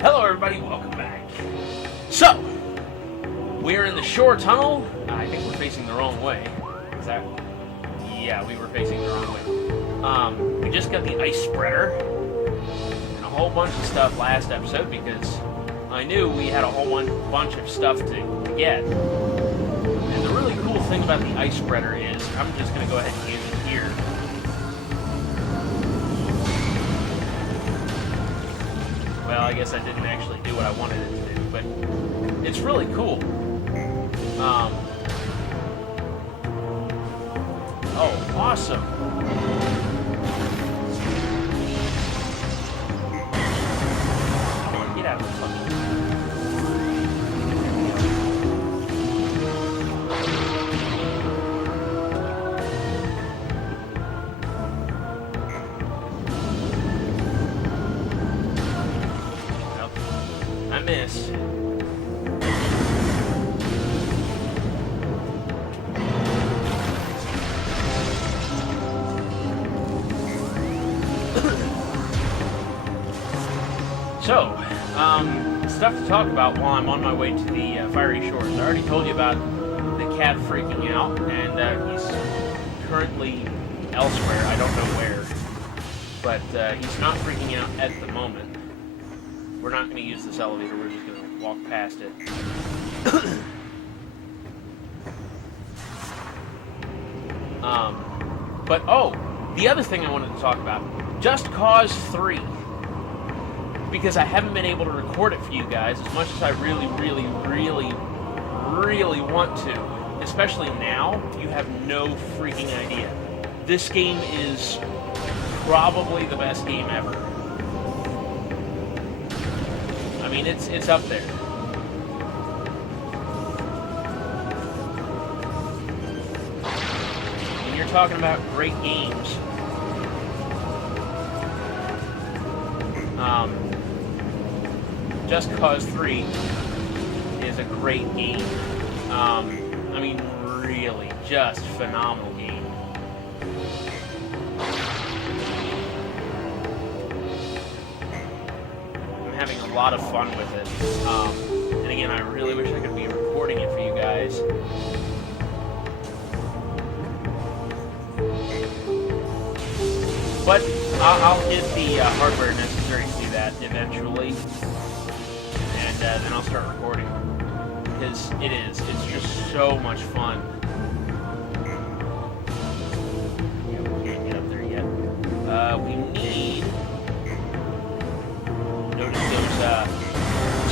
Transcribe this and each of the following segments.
Hello everybody, welcome back. So, we're in the shore tunnel. I think we're facing the wrong way. Is that... Yeah, we were facing the wrong way. We just got the ice spreader and a whole bunch of stuff last episode because I knew we had a whole bunch of stuff to get. And the really cool thing about the ice spreader is, I'm just going to go ahead and use it here. Well, I guess I didn't actually do what I wanted it to do, but it's really cool. Oh, awesome. Get out of the fucking... I missed. So, stuff to talk about while I'm on my way to the fiery shores. I already told you about the cat freaking out, and he's currently elsewhere. I don't know where, but he's not freaking out at the moment. We're not going to use this elevator, we're just going to walk past it. But, oh, the other thing I wanted to talk about, Just Cause 3. Because I haven't been able to record it for you guys as much as I really want to. Especially now, you have no freaking idea. This game is probably the best game ever. I mean, it's up there. When you're talking about great games, Just Cause 3 is a great game. I mean, really, just phenomenal game. Having a lot of fun with it. And again, I really wish I could be recording it for you guys. But I'll get the hardware necessary to do that eventually. And then I'll start recording. Because it's just so much fun. Yeah, we can't get up there yet. We need... Notice those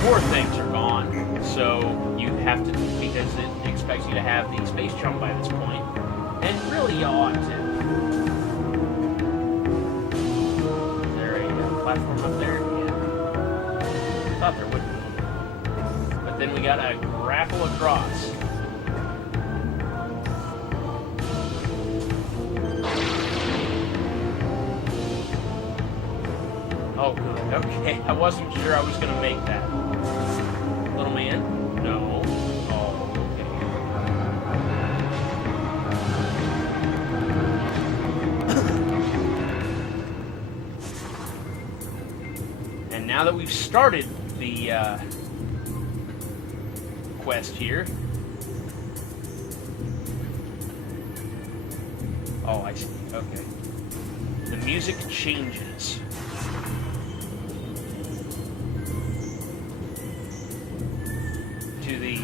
spore things are gone, so you have to, because it expects you to have the space jump by this point, and really you ought to. Is there a platform up there? Yeah. Thought there would be. But then we gotta grapple across. Oh, good. Okay, I wasn't sure I was going to make that. Little man? No. Oh, okay. And now that we've started the quest here... Oh, I see. Okay. The music changes. To the,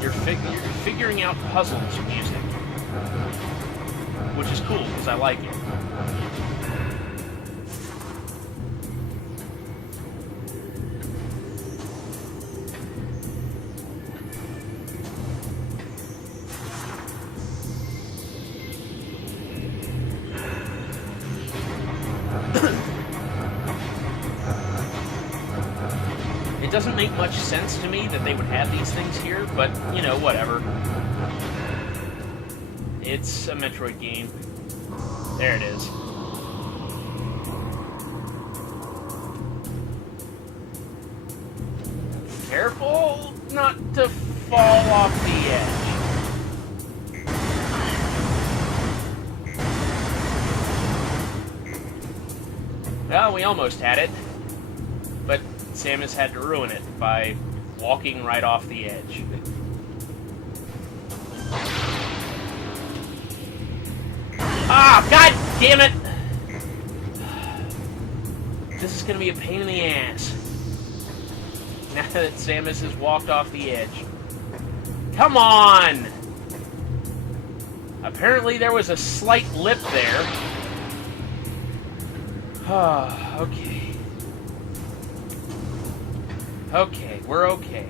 you're figuring out puzzles music, which is cool, because I like it. It doesn't make much sense to me that they would have these things here, but, you know, whatever. It's a Metroid game. There it is. Careful not to fall off the edge. Well, we almost had it. But Samus had to ruin it by walking right off the edge. Ah, god damn it! This is gonna be a pain in the ass. Now that Samus has walked off the edge. Come on! Apparently there was a slight lip there. Ah, okay. Okay, we're okay.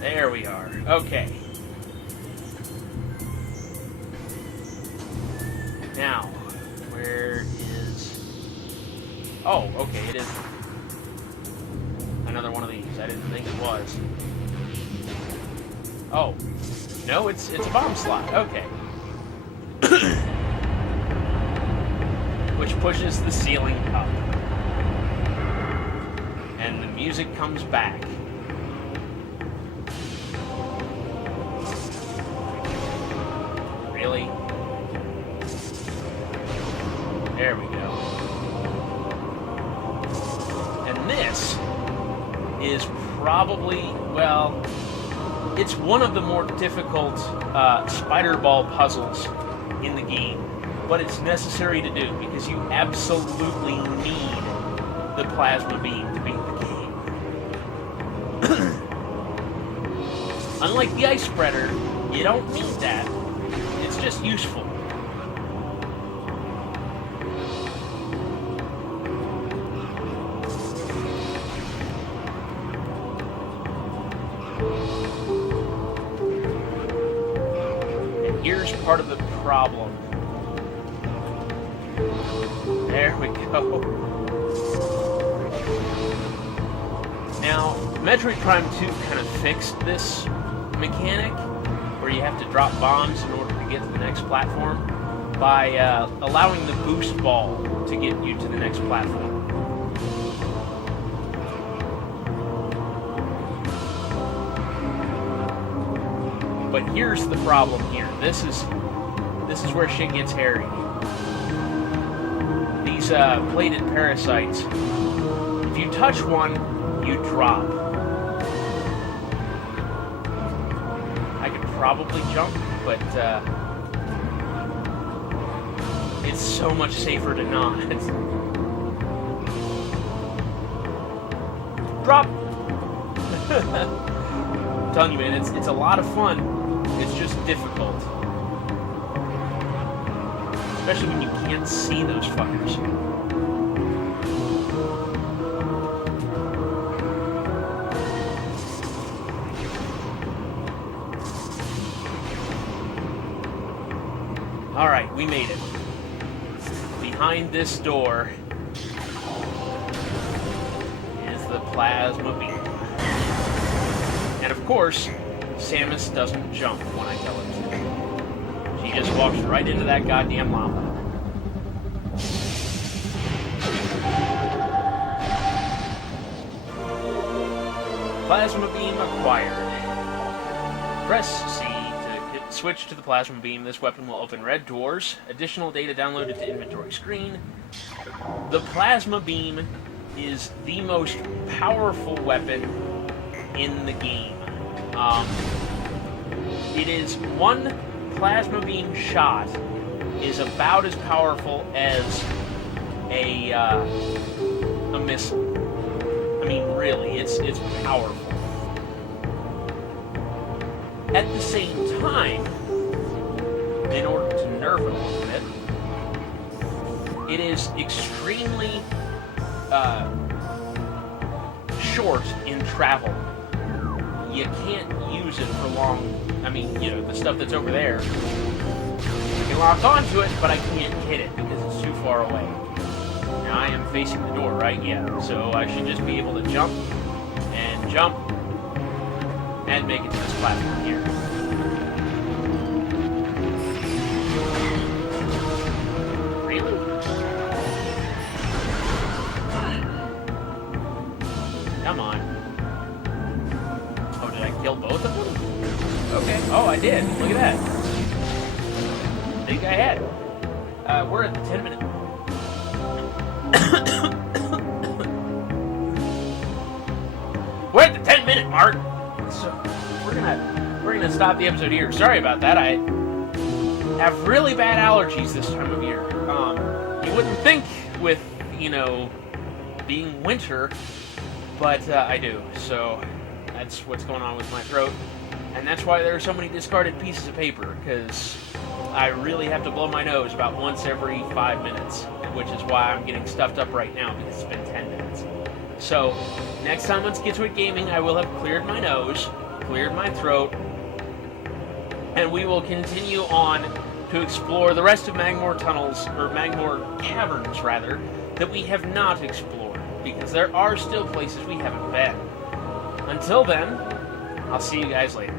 There we are. Okay. Now, where is... Oh, okay, it is another one of these. I didn't think it was. Oh. No, it's a bomb slot. Okay. Which pushes the ceiling up. And the music comes back. Really? There we go. And this is probably, well, it's one of the more difficult spider ball puzzles in the game, but it's necessary to do because you absolutely need the plasma beam to beat the game. Unlike the ice spreader, you don't need that. It's just useful. And here's part of the problem. There we go. Now, Metroid Prime 2 kind of fixed this mechanic where you have to drop bombs in order to get to the next platform by allowing the boost ball to get you to the next platform. But here's the problem here. This is where shit gets hairy. These plated parasites, if you touch one, you drop. I could probably jump, but it's so much safer to not. Drop! I'm telling you, man, it's a lot of fun. It's just difficult. Especially when you can't see those fuckers. Alright, we made it. Behind this door is the plasma beam. And of course, Samus doesn't jump when I tell her to. She just walks right into that goddamn lava. Plasma beam acquired. Press C to switch to the plasma beam. This weapon will open red doors. Additional data downloaded to inventory screen. The plasma beam is the most powerful weapon in the game. It is one plasma beam shot is about as powerful as a missile. I mean, really, it's powerful. At the same time, in order to nerf it a little bit, it is extremely short in travel. You can't use it for long. I mean, you know, the stuff that's over there, I can lock onto it, but I can't hit it because it's too far away. Now, I am facing the door, right? Yeah. So I should just be able to jump, and make it to this platform here. Really? Come on. Okay. Oh, I did. Look at that. Big guy ahead. We're at the 10-minute. We're at the 10-minute mark. So we're gonna stop the episode here. Sorry about that. I have really bad allergies this time of year. You wouldn't think with, being winter, but I do. So that's what's going on with my throat. And that's why there are so many discarded pieces of paper, because I really have to blow my nose about once every 5 minutes, which is why I'm getting stuffed up right now, because it's been 10 minutes. So, next time on Schizoid Gaming, I will have cleared my nose, cleared my throat, and we will continue on to explore the rest of Magmore tunnels, or Magmore caverns, rather, that we have not explored, because there are still places we haven't been. Until then, I'll see you guys later.